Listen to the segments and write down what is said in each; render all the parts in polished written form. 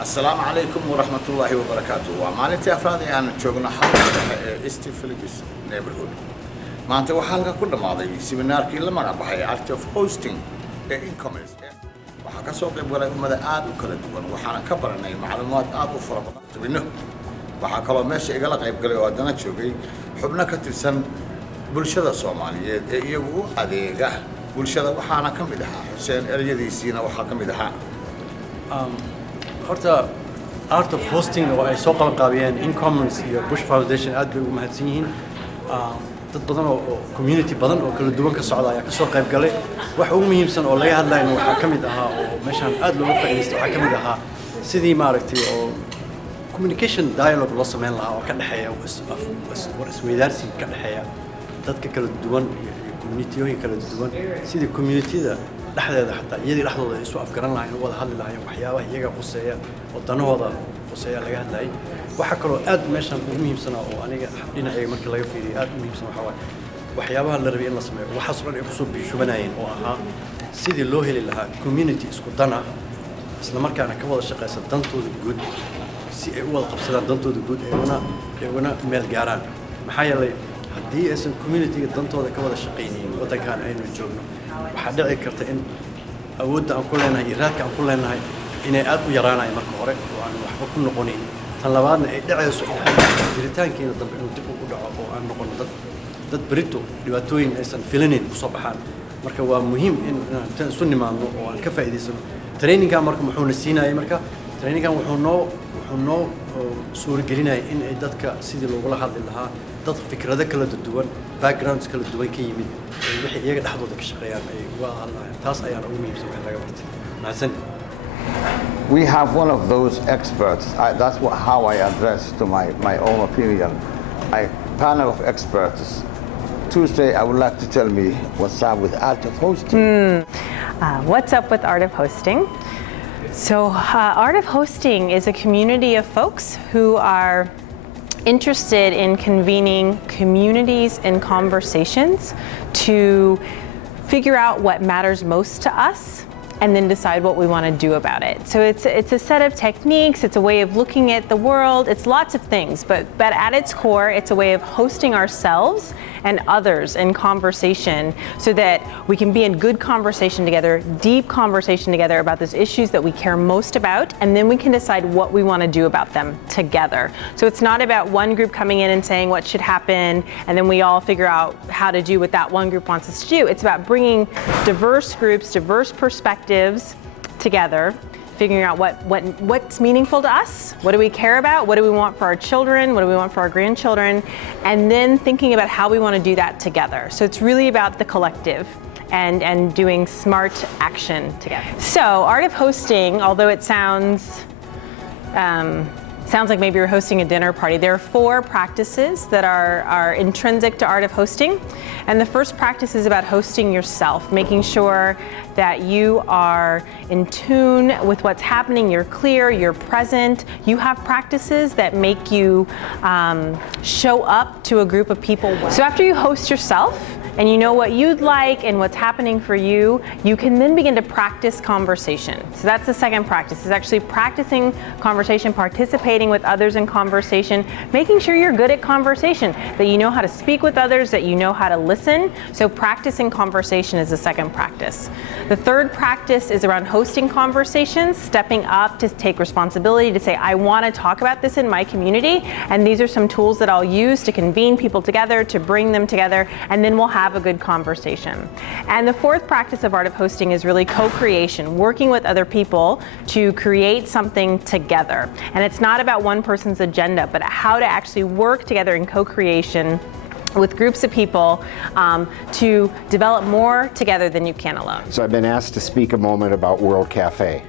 السلام عليكم ورحمة الله وبركاته. ومالتي أفرادي أنا شغلنا حول إستي فيليبس neighborhood. ما أنت وحالك كل ماضي سيمينار كل مرة بحي art of hosting InCommmons. وحكا سوق يبغى لهم هذا آد وكل دوان وحنا كبرنا معلومات آد وفرق تبينه. وحكا لهم ماشي يقلق يبغى لي ودنا شوقي حبنا كترسن بلشة الصومالية يجوا أديجه بلشة وحنا كم بدها حسين أريدي سينا وحكم بدها. horta art of hosting oo ay soo qaban qaabiyeen InCommmons iyo Bush Foundation aad bay ugu mahadsan yihiin dad badan oo community badan oo kala duwan ka socda ayaa ka soo qayb galay wax ugu muhiimsan oo laga hadlayna waxa ka mid ahaa oo meeshan aad looga faa'iideystay waxa ka mid ahaa sidii maaragtay oo communication dialogue loo sameyn lahaa oo ka dhaxeeya war isweydaarsi ka dhaxeeya dadka kala duwan iyo community-yooyin kala duwan sidii community-da dhexdeeda xataa iyadii dhexdooda ay isu afgaran lahayn wada hadli lahayn waxyaabaha iyaga quseeya oo danahooda quseeya laga hadlayay waxa kaloo aad meeshan ugu muhiimsan oo aniga dhinacayga markii laga fiiriyo aad u muhiimsan waxa waaye waxyaabaha la rabay in la sameeyo waxaas oo dhan ay kusoo biishubanayeen oo ahaa sidii loo heli lahaa community isku dana isla markaana ka wada shaqaysa dantooda guud si ay u wada qabsadaan dantooda guud ay una meel gaaraan maxaa yeelay haddii aysan community-ga dantooda ka wada shaqaynayn waddankan aynu joogno waxaa dhici karta in awoodda aan ku leenahay iyo raadka aan ku leenahay inay aad u yaraanayo marka hore oo aan waxba ku noqonayn tan labaadna ay dhacayso in jiritaankeena dambe inuu dib ugu dhaco oo aan noqono dad berito dhibaatooyin aysan filanayn kusoo baxaan marka waa muhiim in intaan isu nimaadno oo aan ka faa'iidaysano trainingan marka muxuuna siinayay marka trainingan wuxuu noo suuragelinayay in ay dadka sidii loogula hadli lahaa dad fikrado kala duwan backgrounds kala duwan ka yimid wixii iyaga dhexdooda ka shaqeeyaan ay uga hadlayaan taas ayaana ugu muhiimsan wax laga bartay mahadsan. We have one of those experts. That's how I address to my own opinion. A panel of experts. Tuesday, I would like to tell me what's up with art of hosting. What's up with art of hosting? So art of hosting is a community of folks who are interested in convening communities and conversations to figure out what matters most to us and then decide what we want to do about it. So it's a set of techniques, it's a way of looking at the world, it's lots of things, but at its core, it's a way of hosting ourselves and others in conversation so that we can be in good conversation together, deep conversation together about those issues that we care most about, and then we can decide what we want to do about them together. So it's not about one group coming in and saying what should happen, and then we all figure out how to do what that one group wants us to do. It's about bringing diverse groups, diverse perspectives together, figuring out what's meaningful to us, what do we care about, what do we want for our children, what do we want for our grandchildren, and then thinking about how we want to do that together. So it's really about the collective and doing smart action together. So art of hosting, although it sounds like maybe you're hosting a dinner party. There are 4 practices that are intrinsic to art of hosting. And the first practice is about hosting yourself, making sure that you are in tune with what's happening, you're clear, you're present. You have practices that make you show up to a group of people. So after you host yourself, and you know what you'd like and what's happening for you, you can then begin to practice conversation. So that's the second practice, is actually practicing conversation, participating with others in conversation, making sure you're good at conversation, that you know how to speak with others, that you know how to listen. So practicing conversation is the second practice. The third practice is around hosting conversations, stepping up to take responsibility, to say, I want to talk about this in my community, and these are some tools that I'll use to convene people together, to bring them together, and then we'll have a good conversation. And the fourth practice of art of hosting is really co-creation, working with other people to create something together. And it's not about one person's agenda, but how to actually work together in co-creation with groups of people to develop more together than you can alone. So I've been asked to speak a moment about World Cafe.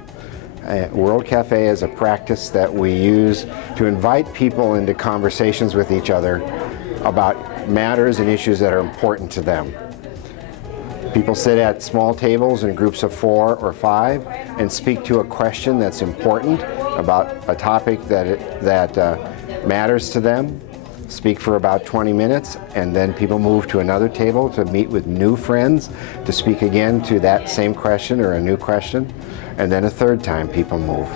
World Cafe is a practice that we use to invite people into conversations with each other about matters and issues that are important to them. People sit at small tables in groups of 4 or 5 and speak to a question that's important about a topic that matters to them, speak for about 20 minutes, and then people move to another table to meet with new friends to speak again to that same question or a new question, and then a third time people move.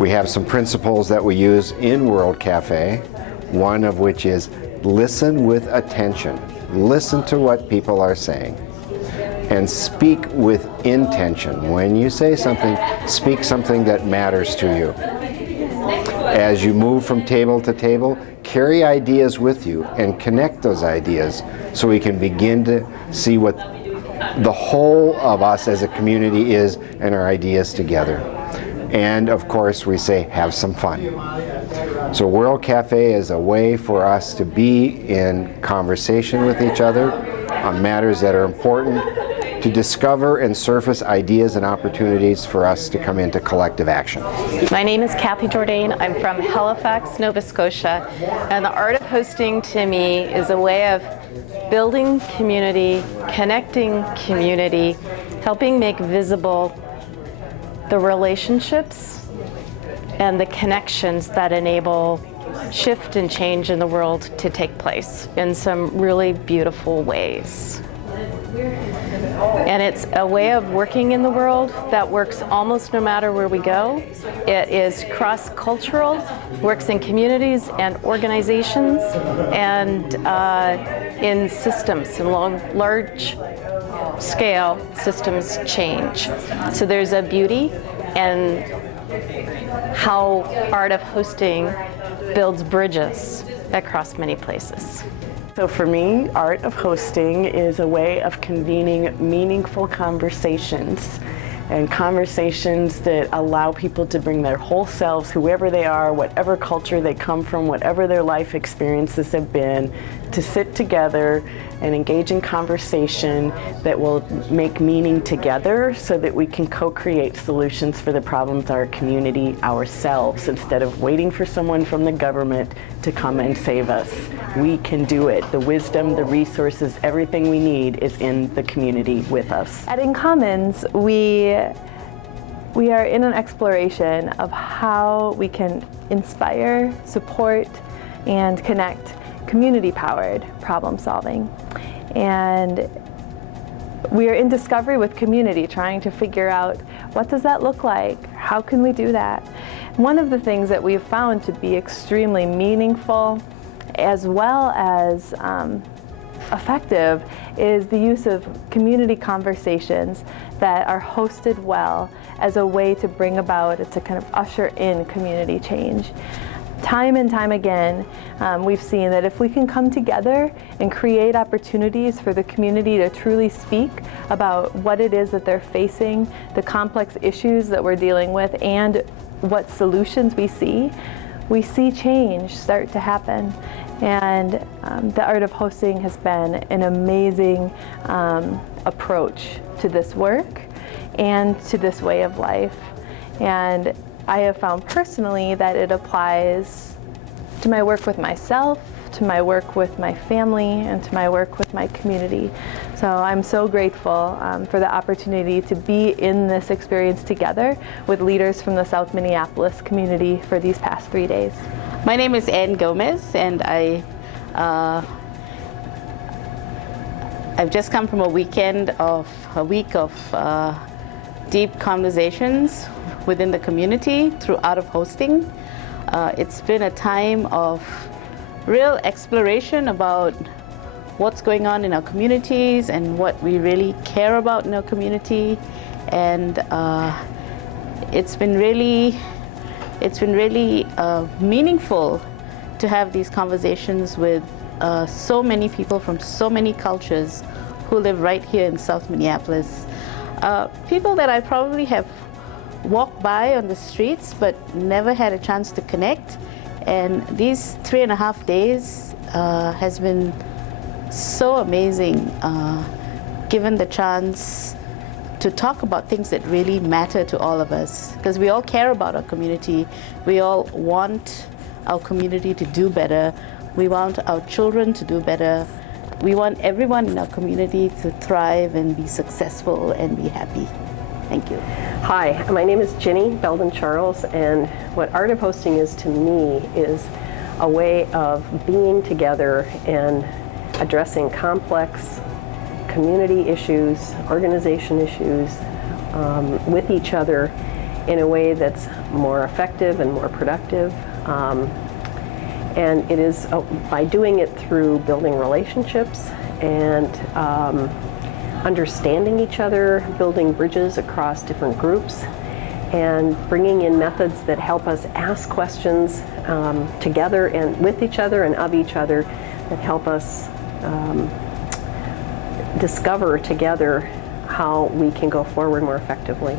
We have some principles that we use in World Cafe, one of which is listen with attention. Listen to what people are saying and speak with intention. When you say something, speak something that matters to you. As you move from table to table, carry ideas with you and connect those ideas so we can begin to see what the whole of us as a community is and our ideas together. And of course, we say, have some fun. So World Cafe is a way for us to be in conversation with each other on matters that are important, to discover and surface ideas and opportunities for us to come into collective action. My name is Kathy Jourdain. I'm from Halifax, Nova Scotia, and the art of hosting to me is a way of building community, connecting community, helping make visible the relationships and the connections that enable shift and change in the world to take place in some really beautiful ways. And it's a way of working in the world that works almost no matter where we go. It is cross-cultural, works in communities and organizations and in systems, in large-scale systems change. So there's a beauty in how art of hosting builds bridges across many places. So for me, art of hosting is a way of convening meaningful conversations, and conversations that allow people to bring their whole selves, whoever they are, whatever culture they come from, whatever their life experiences have been, to sit together and engage in conversation that will make meaning together so that we can co-create solutions for the problems of our community ourselves instead of waiting for someone from the government to come and save us. We can do it. The wisdom, the resources, everything we need is in the community with us. At InCommmons, we are in an exploration of how we can inspire, support, and connect community-powered problem solving. And we are in discovery with community, trying to figure out what does that look like? How can we do that? One of the things that we've found to be extremely meaningful as well as effective is the use of community conversations that are hosted well as a way to bring about, to kind of usher in community change. Time and time again, we've seen that if we can come together and create opportunities for the community to truly speak about what it is that they're facing, the complex issues that we're dealing with, and what solutions we see change start to happen. And the art of hosting has been an amazing approach to this work and to this way of life. And I have found personally that it applies to my work with myself, to my work with my family, and to my work with my community. So I'm so grateful for the opportunity to be in this experience together with leaders from the South Minneapolis community for these past 3 days. My name is Ann Gomez, and I've just come from a week of deep conversations within the community through Art of Hosting. It's been a time of real exploration about what's going on in our communities and what we really care about in our community, and it's been really meaningful to have these conversations with so many people from so many cultures who live right here in South Minneapolis. People that I probably have walked by on the streets but never had a chance to connect. And these 3.5 days has been so amazing, given the chance to talk about things that really matter to all of us, because we all care about our community. We all want our community to do better. We want our children to do better. We want everyone in our community to thrive and be successful and be happy. Thank you. Hi, my name is Ginny Belden Charles, and what Art of Hosting is to me is a way of being together and addressing complex community issues, organization issues with each other, in a way that's more effective and more productive. And it is by doing it through building relationships and understanding each other, building bridges across different groups, and bringing in methods that help us ask questions together and with each other and of each other, that help us discover together how we can go forward more effectively.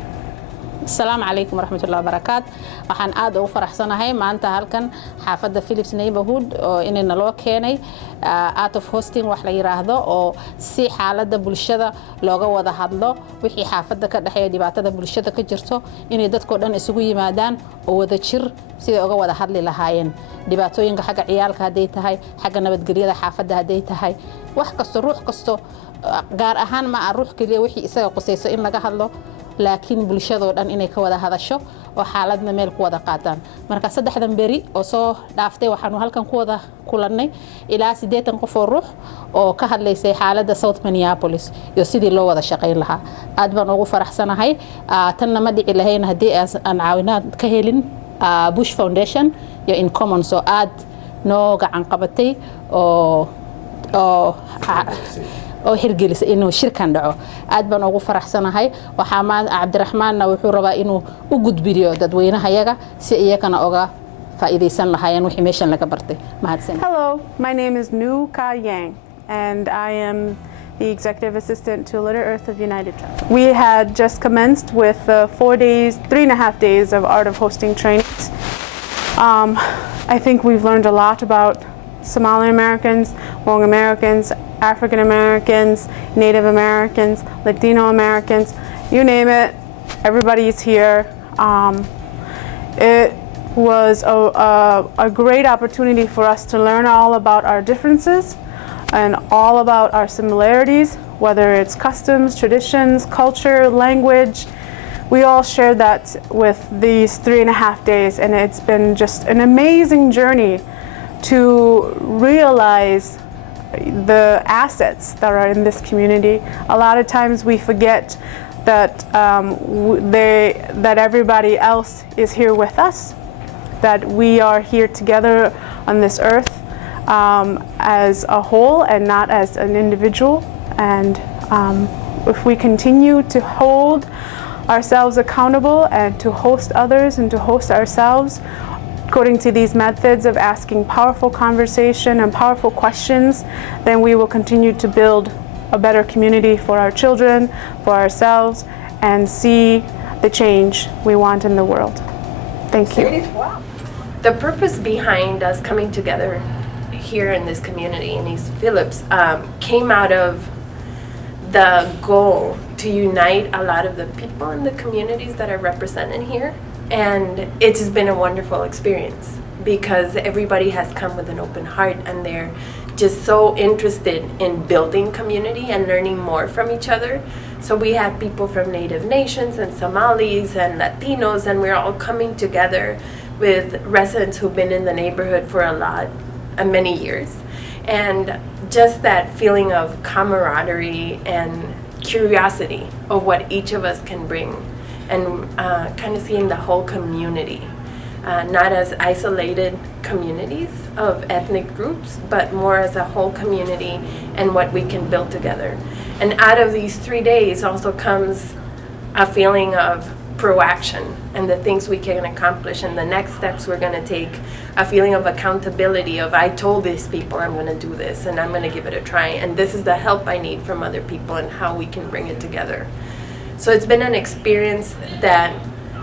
السلام عليكم ورحمة الله وبركاته. waxaan aad ugu faraxsanahay maanta halkan xaafadda Phillips neighborhood oo inayna loo keenay art of hosting wax la yiraahdo oo si xaaladda bulshada looga wada hadlo wixii xaafadda ka dhaxeeya dhibaatada bulshada ka jirto inay dadkoo dhan isugu yimaadaan oo wada jir sida uga wada hadli lahaayeen dhibaatooyinka xagga ciyaalka haday tahay xagga nabadgelyada xaafadda haday tahay wax kasto ruux kasto gaar ahaan ma ruux kaliya wixii isaga qosayso in laga hadlo laakiin bulshadoo dhan inay ka wada hadasho oo xaaladna meel ku wada qaataan marka saddexdan beri oo soo dhaaftay waxaanu halkan ku wada kulannay ilaa 80 qof oo ruux oo ka hadlaysay xaaladda South Minneapolis iyo sidii loo wada shaqeyn lahaa aad baan ugu faraxsanahay tanna ma dhici lahayn hadii aan caawinaad ka helin Bush Foundation iyo InCommmons oo aad noo gacan qabatay oo hirgelisay inuu shirkan dhaco aad baan ugu faraxsanahay waxa ma abdulrahman wuxuu rabaa inuu u gudbiyo dadweynaha yaga si iyagana oga faa'iideysan lahaayeen wixii meeshan laga bartay mahadsan. Hello, my name is Nu Ka Yang and I am the executive assistant to Litter Earth of United Trust. We had just commenced with 3.5 days of art of hosting trainings. I think we've learned a lot about Somali Americans, Hmong Americans, African Americans, Native Americans, Latino Americans, you name it, everybody's here. It was a great opportunity for us to learn all about our differences and all about our similarities, whether it's customs, traditions, culture, language. We all shared that with these 3.5 days, and it's been just an amazing journey to realize the assets that are in this community. A lot of times we forget that that everybody else is here with us, that we are here together on this earth as a whole and not as an individual. And if we continue to hold ourselves accountable and to host others and to host ourselves, according to these methods of asking powerful conversation and powerful questions, then we will continue to build a better community for our children, for ourselves, and see the change we want in the world. Thank you. The purpose behind us coming together here in this community in East Phillips came out of the goal to unite a lot of the people in the communities that are represented here. And it's been a wonderful experience because everybody has come with an open heart and they're just so interested in building community and learning more from each other. So we have people from Native nations and Somalis and Latinos, and we're all coming together with residents who've been in the neighborhood for many years. And just that feeling of camaraderie and curiosity of what each of us can bring, and kind of seeing the whole community, not as isolated communities of ethnic groups, but more as a whole community and what we can build together. And out of these 3 days also comes a feeling of proaction and the things we can accomplish and the next steps we're going to take, a feeling of accountability of I told these people I'm going to do this and I'm going to give it a try, and this is the help I need from other people and how we can bring it together. So it's been an experience that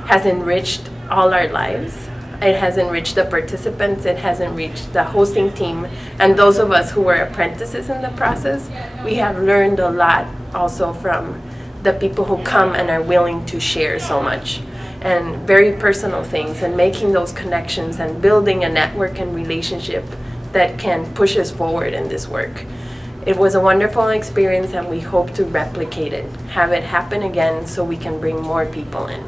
has enriched all our lives. It has enriched the participants, it has enriched the hosting team, and those of us who were apprentices in the process. We have learned a lot also from the people who come and are willing to share so much, and very personal things, and making those connections and building a network and relationship that can push us forward in this work. It was a wonderful experience, and we hope to replicate it, have it happen again so we can bring more people in.